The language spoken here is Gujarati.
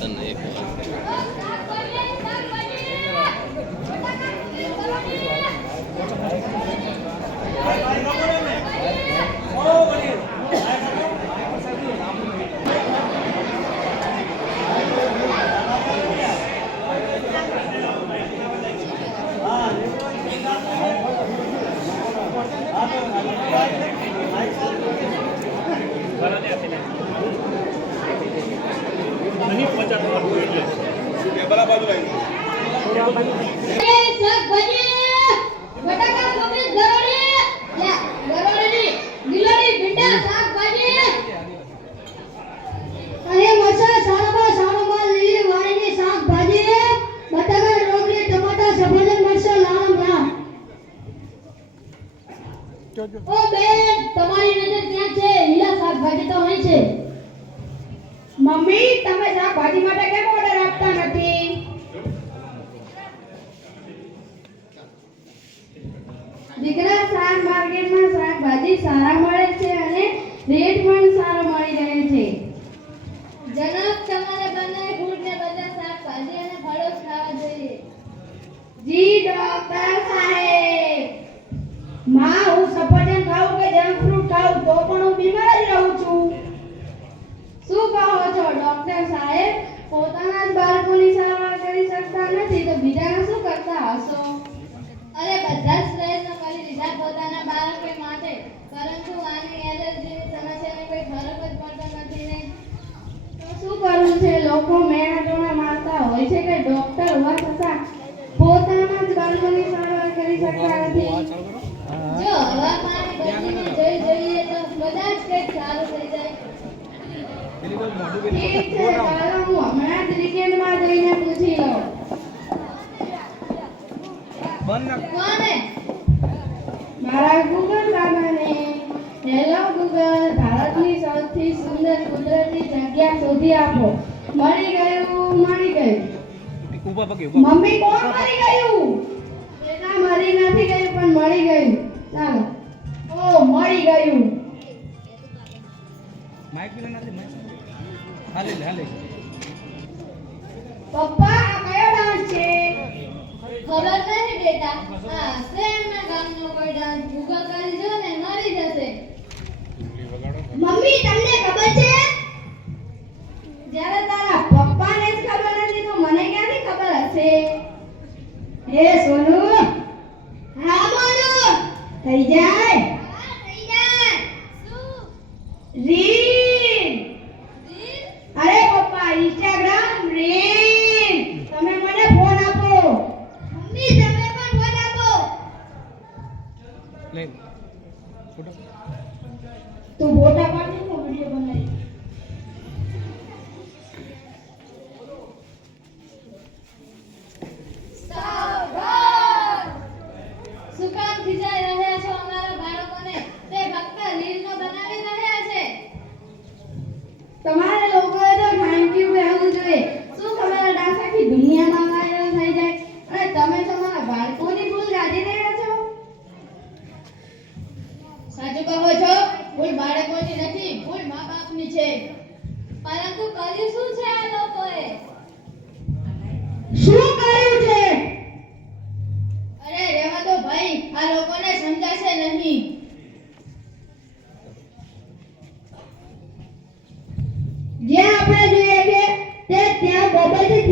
તને એક ઓ બેન તમારી નજર ક્યાં છે? લીલા શાકભાજી તો અહીં છે. મમ્મી તમે શાકભાજી માટે કેમ ઓર્ડર આપતા નથી? દીકરા શાક માર્કેટમાં શાકભાજી સારા મળે છે અને રેટ પણ સારો મળી રહે છે. જનાબ તમારે બંને ફ્રૂટ ને બધા શાકભાજી અને ફળો જ ખાવા જોઈએ. જી ડોક્ટર સાહેબ. માં હું સફરજન ખાઉં કે જંક ફ્રૂટ ખાઉં તો પણ હું બીમાર જ રહું છું. શું કહો છો ડોક્ટર સાહેબ? પોતાના જ બાળકોની સારવાર કરી શકતા નથી તો બીજાના શું કરતા હશો? અરે બધા જ પ્રયત્નો કરી લીધા પોતાના બાળકો માટે, પરંતુ આની એલર્જીની સમસ્યાને કોઈ ફરક જ પડતો નથી ને. તો શું કરવું છે? લોકો મહેનતોના મારતા હોય છે કે ડોક્ટર હોવા છતાં પોતાના જ બાળકોની સારવાર કરી શકતા નથી. જો હવા પાણી બચીને જઈ જોઈએ તો બધા જ કંઈક સારું થઈ જાય. ઠીક છે, ચાલો હું હમણાં જ વીકેન્ડમાં જઈને પૂછી લઉં. કોને? મારા ગૂગલ બાબાને. હેલો ગૂગલ, ભારતની સૌથી સુંદર કુદરતી જગ્યા શોધી આપો. મળી ગયું, મળી ગયું. મમ્મી કોણ મળી ગયું? બેટા મરી નથી ગયું પણ મળી ગયું. ચાલો. ઓ મળી ગયું. પપ્પા આ કયો ડાન્સ છે? ખબર નથી બેટા. આ શ્રેમના ગામનો કોઈ ડાન્સ ગૂગલ કરી જો ને મળી જશે. મમ્મી તમને ખબર છે? જ્યારે તારા પપ્પાને જ ખબર નથી તો મને ક્યાંથી ખબર હશે? એ સોનુ. હા મોનુ. થઈ જાય. હા થઈ જાય. શું? રીલ. રીલ? અરે પપ્પા ઇન્સ્ટાગ્રામ રીલ. તમે મને ફોન આપો. મમ્મી તમે પણ ફોન આપો. તું ફોટા પાડી તો વિડિયો બનાવી. સાવધાન! શું કામ ખીજાઈ રહ્યા છો અમારા બાળકોને? તે ફક્ત રીલનો બનાવી રહ્યા છે. તમારે લોકોએ તો થેન્ક યુ કહેવું જોઈએ. શું ખબર આ ડાન્સ આખી દુનિયામાં વાયરલ થઈ જાય અને તમે તમારા બાળકોની ભૂલ કાઢી રહ્યા છો? સાચું કહો છો? ભૂલ બાળકોની નથી, ભૂલ મા-બાપની છે. પરંતુ કર્યું શું છે આ લોકોએ? શું કર્યું છે? અરે રહેવા દો ભાઈ, આ લોકોને સમજાશે નહીં. જ્યાં આપણે જોઈએ છે તે ત્યાં બબલથી